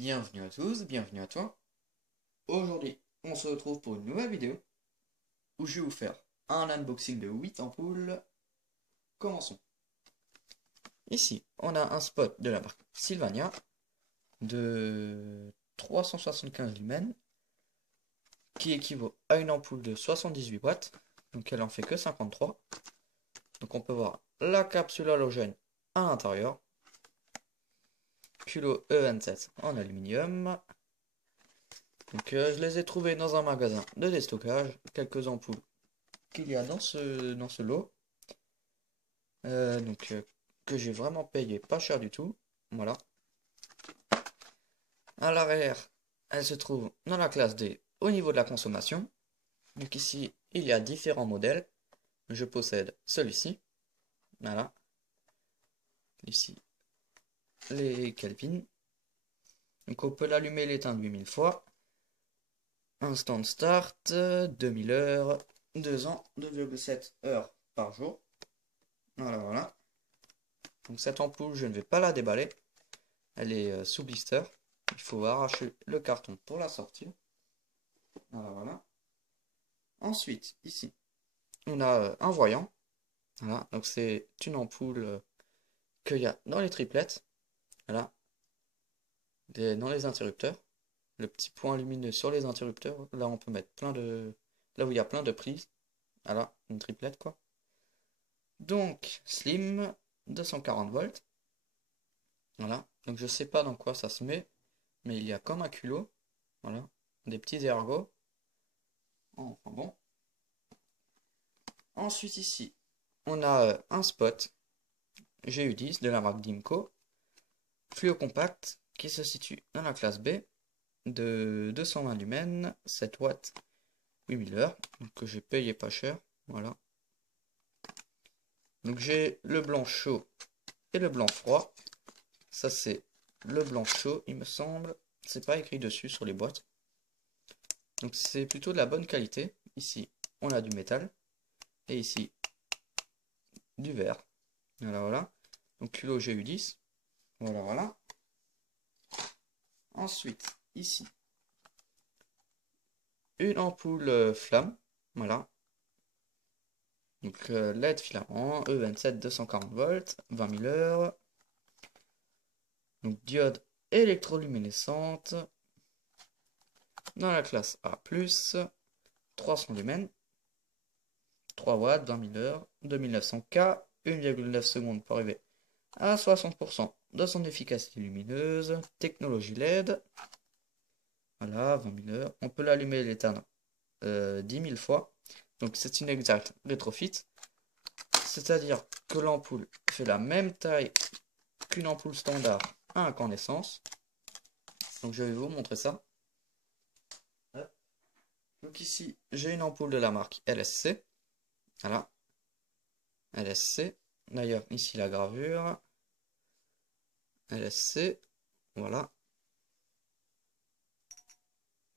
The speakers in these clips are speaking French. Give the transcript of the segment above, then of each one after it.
Bienvenue à tous, bienvenue à toi. Aujourd'hui, on se retrouve pour une nouvelle vidéo où je vais vous faire un unboxing de 8 ampoules. Commençons. Ici, on a un spot de la marque Sylvania de 375 lumens qui équivaut à une ampoule de 78 watts. Donc elle en fait que 53. Donc on peut voir la capsule halogène à l'intérieur. Culot E27 en aluminium. Donc je les ai trouvés dans un magasin de déstockage. Quelques ampoules qu'il y a dans ce lot. Que j'ai vraiment payé pas cher du tout. Voilà. À l'arrière, elle se trouve dans la classe D au niveau de la consommation. Donc ici, il y a différents modèles. Je possède celui-ci. Voilà. Ici, les Kelvin. Donc on peut l'allumer et l'éteindre 8000 fois. Instant start, 2000 heures, 2 ans, 2,7 heures par jour. Voilà, voilà. Donc cette ampoule, je ne vais pas la déballer. Elle est sous blister. Il faut arracher le carton pour la sortir. Voilà, voilà. Ensuite, ici, on a un voyant. Voilà, donc c'est une ampoule qu'il y a dans les triplettes. Voilà, dans les interrupteurs. Le petit point lumineux sur les interrupteurs. Là, on peut mettre plein de... Là où il y a plein de prises. Voilà, une triplette, quoi. Donc, slim, 240 volts. Voilà, donc je sais pas dans quoi ça se met. Mais il y a comme un culot. Voilà, des petits ergots. Enfin bon. Ensuite ici, on a un spot GU10 de la marque Dimco, fluo compact, qui se situe dans la classe B de 220 lumens, 7 watts, 8000 heures, donc que j'ai payé pas cher, voilà. Donc j'ai le blanc chaud et le blanc froid. Ça c'est le blanc chaud, il me semble. C'est pas écrit dessus sur les boîtes. Donc c'est plutôt de la bonne qualité. Ici, on a du métal. Et ici, du verre. Voilà, voilà. Donc culot GU10. Voilà, voilà. Ensuite, ici, une ampoule flamme. Voilà. Donc LED filament, E27 240 volts, 20 000 heures. Donc diode électroluminescente. Dans la classe A+, 300 lumens, 3 watts, 20 000 heures, 2900 K, 1,9 secondes pour arriver à 60% de son efficacité lumineuse, technologie LED. Voilà, 20 000 heures. On peut l'allumer et l'éteindre 10 000 fois. Donc c'est une exacte rétrofit. C'est-à-dire que l'ampoule fait la même taille qu'une ampoule standard à incandescence. Donc je vais vous montrer ça. Donc ici, j'ai une ampoule de la marque LSC. Voilà. LSC. D'ailleurs, ici la gravure. LSC. Voilà.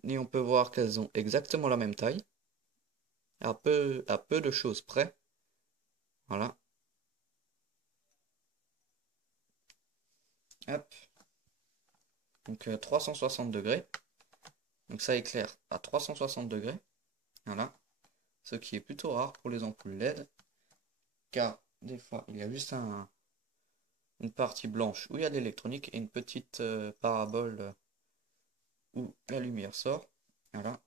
Et on peut voir qu'elles ont exactement la même taille. À peu de choses près. Voilà. Hop. Donc 360 degrés. Donc ça éclaire à 360 degrés. Voilà. Ce qui est plutôt rare pour les ampoules LED. Car des fois, il y a juste une partie blanche où il y a de l'électronique et une petite parabole où la lumière sort. Voilà.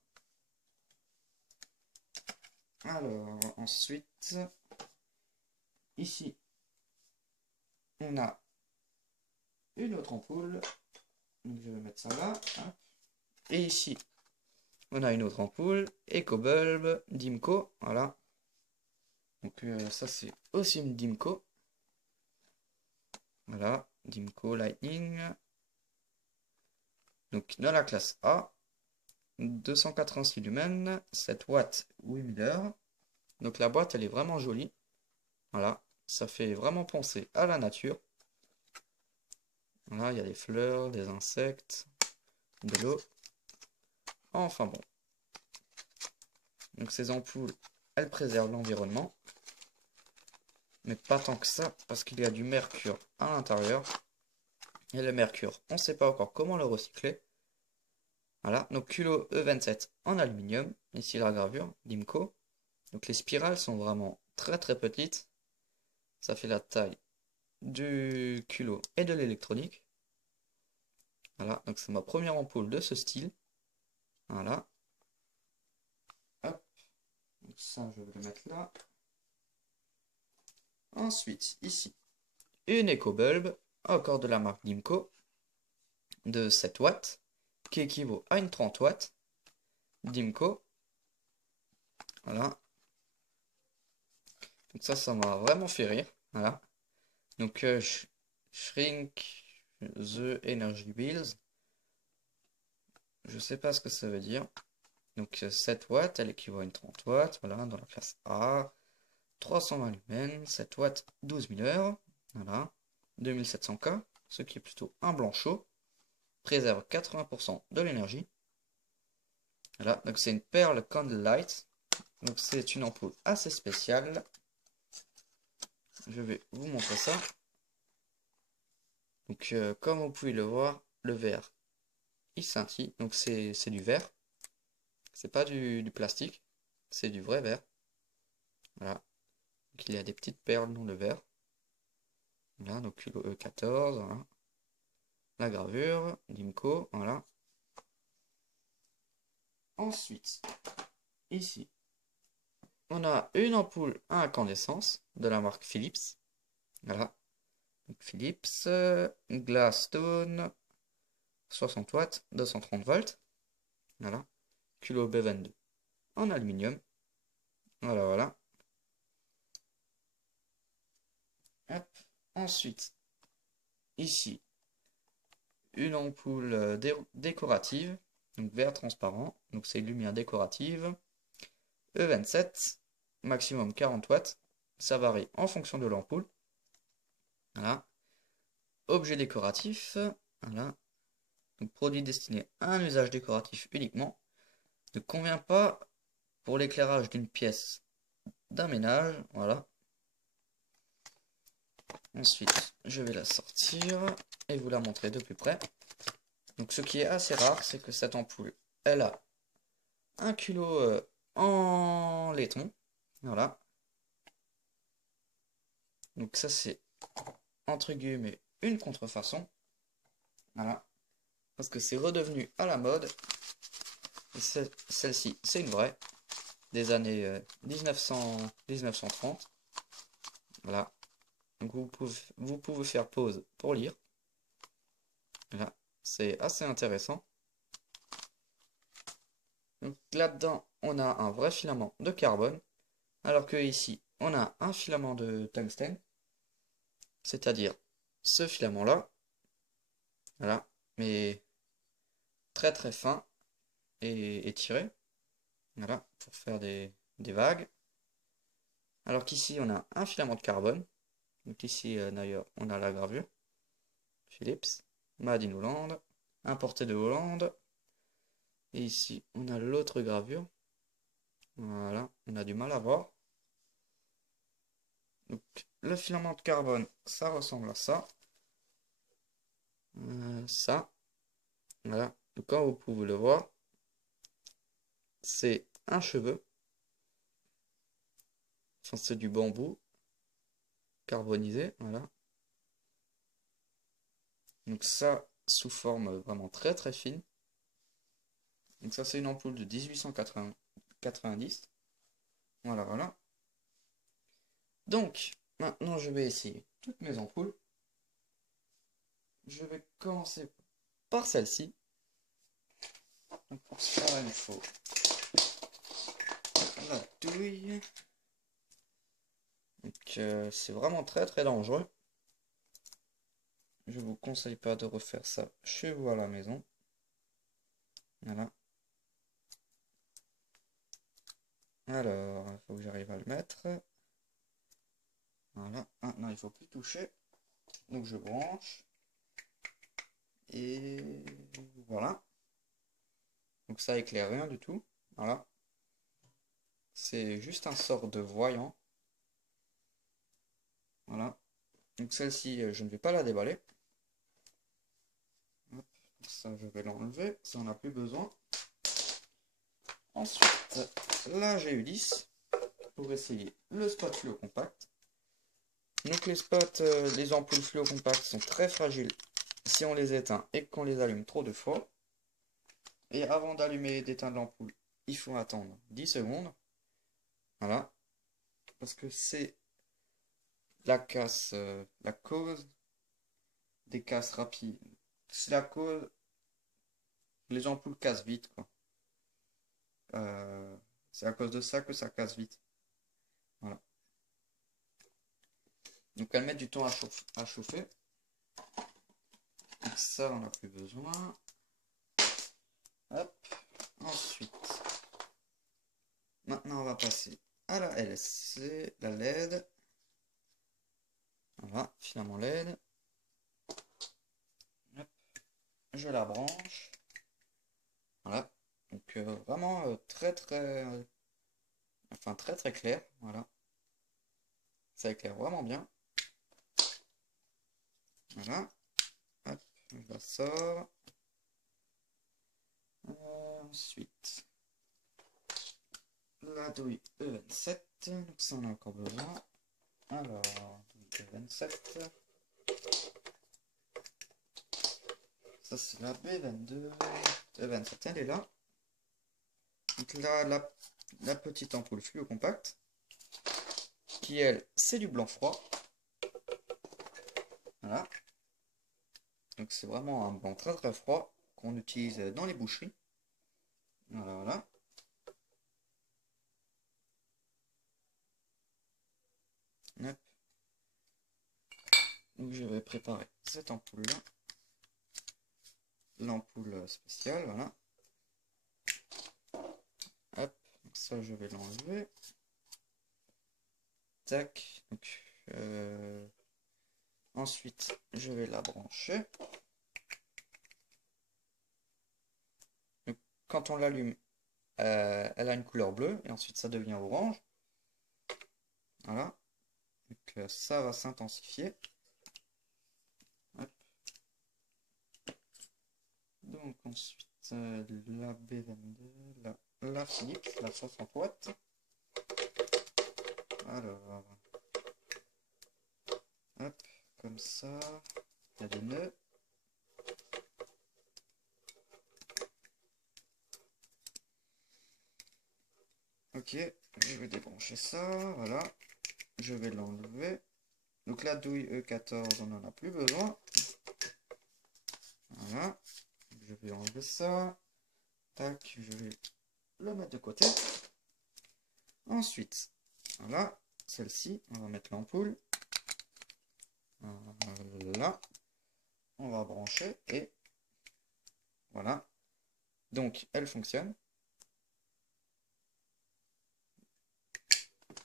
Alors, ensuite, ici, on a une autre ampoule. Donc, je vais mettre ça là. Hop. Et ici, on a une autre ampoule. EcoBulb, Dimco. Voilà. Donc, ça, c'est aussi une Dimco. Voilà. Dimco Lightning. Donc, dans la classe A, 286 lumens, 7 watts, 8000 heures. Donc, la boîte, elle est vraiment jolie. Voilà. Ça fait vraiment penser à la nature. Voilà, il y a des fleurs, des insectes, de l'eau. Enfin bon. Donc ces ampoules, elles préservent l'environnement. Mais pas tant que ça, parce qu'il y a du mercure à l'intérieur. Et le mercure, on ne sait pas encore comment le recycler. Voilà, donc culot E27 en aluminium. Ici la gravure, Dimco. Donc les spirales sont vraiment très très petites. Ça fait la taille du culot et de l'électronique. Voilà, donc c'est ma première ampoule de ce style. Voilà. Hop, donc ça je vais le mettre là. Ensuite, ici, une EcoBulb, encore de la marque Dimco, de 7 watts, qui équivaut à une 30 watts. Dimco. Voilà. Donc ça m'a vraiment fait rire. Voilà. Donc Shrink the Energy Bills. Je sais pas ce que ça veut dire. Donc 7 watts, elle équivaut à une 30 watts. Voilà, dans la classe A. 320 lumens, 7 watts, 12 000 heures. Voilà. 2700 K, ce qui est plutôt un blanc chaud. Préserve 80% de l'énergie. Voilà, donc c'est une perle Candlelight. Donc c'est une ampoule assez spéciale. Je vais vous montrer ça. Donc comme vous pouvez le voir, le verre il scintille. Donc c'est du verre. C'est pas du plastique. C'est du vrai verre. Voilà. Donc il y a des petites perles dans le verre. Voilà, donc kilo E14. Voilà. La gravure, Dimco, voilà. Ensuite, ici, on a une ampoule à incandescence de la marque Philips. Voilà. Donc, Philips, Glassstone, 60 watts, 230 volts. Voilà. Kilo B22 en aluminium. Voilà, voilà. Hop. Ensuite, ici, une ampoule décorative, donc vert transparent. Donc c'est une lumière décorative. E27, maximum 40 watts. Ça varie en fonction de l'ampoule. Voilà. Objet décoratif. Voilà. Donc, produit destiné à un usage décoratif uniquement. Ne convient pas pour l'éclairage d'une pièce d'un ménage. Voilà. Ensuite, je vais la sortir et vous la montrer de plus près. Donc, ce qui est assez rare, c'est que cette ampoule, elle a un culot en laiton. Voilà. Donc, ça, c'est entre guillemets une contrefaçon. Voilà. Parce que c'est redevenu à la mode. Et celle-ci, c'est une vraie. Des années 1930. Voilà. Donc vous pouvez faire pause pour lire. Voilà. C'est assez intéressant. Donc là-dedans, on a un vrai filament de carbone. Alors que ici, on a un filament de tungstène. C'est-à-dire ce filament-là. Voilà. Mais très très fin et tiré. Voilà. Pour faire des vagues. Alors qu'ici, on a un filament de carbone. Donc ici, d'ailleurs, on a la gravure. Philips. Made in Holland. Importé de Hollande. Et ici, on a l'autre gravure. Voilà, on a du mal à voir. Donc, le filament de carbone, ça ressemble à ça. Ça. Voilà. Donc, comme vous pouvez le voir, c'est un cheveu. Enfin, c'est du bambou carbonisé. Voilà. Donc, ça, sous forme vraiment très très fine. Donc, ça, c'est une ampoule de 1890. Voilà, voilà. Donc, maintenant, je vais essayer toutes mes ampoules. Je vais commencer par celle-ci. Donc, pour ce faire, il faut la douille. Donc, c'est vraiment très très dangereux. Je vous conseille pas de refaire ça chez vous à la maison. Voilà. Alors, il faut que j'arrive à le mettre. Voilà. Maintenant, il faut plus toucher. Donc, je branche. Et voilà. Donc, ça éclaire rien du tout. Voilà. C'est juste un sort de voyant. Voilà. Donc, celle-ci, je ne vais pas la déballer. ça je vais l'enlever, ça on n'a plus besoin. Ensuite, là j'ai eu 10 pour essayer le spot fluo compact. Donc les spots, les ampoules fluo compactes sont très fragiles si on les éteint et qu'on les allume trop de fois. Et avant d'allumer et d'éteindre l'ampoule, il faut attendre 10 secondes. Voilà. Parce que c'est la casse, la cause des casses rapides. C'est la cause, les ampoules cassent vite, quoi. C'est à cause de ça que ça casse vite. Voilà. Donc elles mettent du temps à chauffer. Donc ça, on n'a plus besoin. Hop. Ensuite, maintenant on va passer à la LSC, la LED. Voilà, filament LED. Hop. Je la branche. Voilà. Donc vraiment très très clair. Voilà. Ça éclaire vraiment bien. Voilà. Hop, je la sors. Ensuite, la douille E27. Donc ça on a encore besoin. Alors, douille E27. Ça c'est la B22. E27, elle est là. Donc là, la petite ampoule fluo compacte. Qui elle, c'est du blanc froid. Voilà. Donc c'est vraiment un blanc très froid qu'on utilise dans les boucheries. Voilà, voilà. Hop. Donc je vais préparer cette ampoule là. L'ampoule spéciale, voilà. Hop, ça je vais l'enlever. Tac. Donc, ensuite, je vais la brancher. Donc, quand on l'allume, elle a une couleur bleue et ensuite ça devient orange. Voilà. Donc, ça va s'intensifier. Donc ensuite, la B22, la Philips, la 60 watts. Alors, hop, comme ça, il y a des nœuds. Ok, je vais débrancher ça, voilà. Je vais l'enlever. Donc la douille E14, on n'en a plus besoin. Voilà. Je vais enlever ça. Tac, je vais le mettre de côté. Ensuite, voilà, celle-ci, on va mettre l'ampoule. Là, on va brancher et voilà. Donc, elle fonctionne.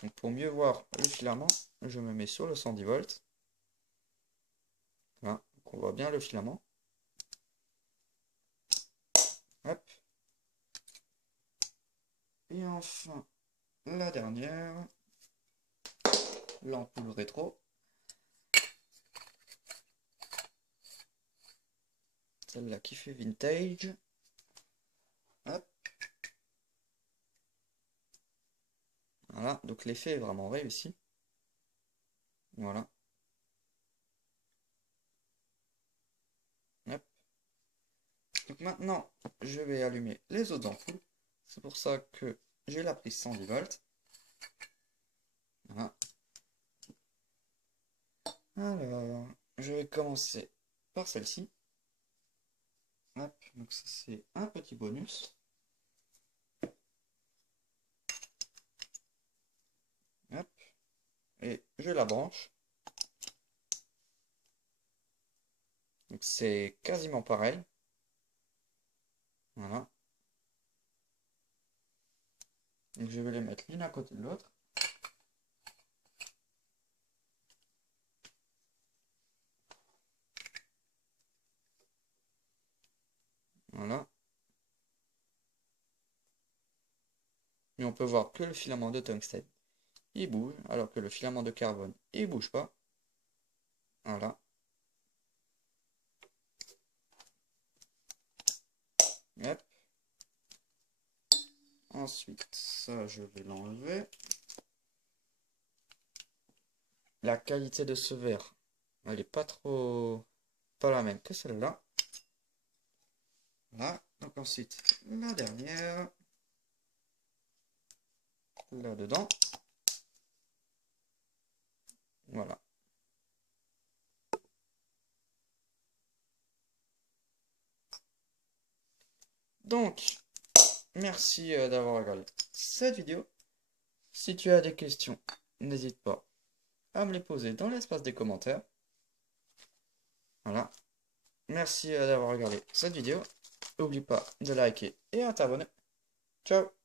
Donc, pour mieux voir le filament, je me mets sur le 110 volts. Voilà, donc on voit bien le filament. Hop. Et enfin, la dernière, l'ampoule rétro. Celle-là qui fait vintage. Hop. Voilà, donc l'effet est vraiment réussi. Voilà. Hop. Donc maintenant, je vais allumer les autres ampoules. C'est pour ça que j'ai la prise 110 volts. Voilà. Alors, je vais commencer par celle-ci. Hop, donc ça c'est un petit bonus. Hop, et je la branche. Donc c'est quasiment pareil. Voilà. Donc je vais les mettre l'une à côté de l'autre. Voilà. Et on peut voir que le filament de tungstène, il bouge, alors que le filament de carbone, il bouge pas. Voilà. Ensuite, ça, je vais l'enlever. La qualité de ce verre, elle est pas la même que celle-là. Voilà. Donc ensuite, la dernière. Là-dedans. Voilà. Donc, merci d'avoir regardé cette vidéo. Si tu as des questions, n'hésite pas à me les poser dans l'espace des commentaires. Voilà. Merci d'avoir regardé cette vidéo. N'oublie pas de liker et de t'abonner. Ciao!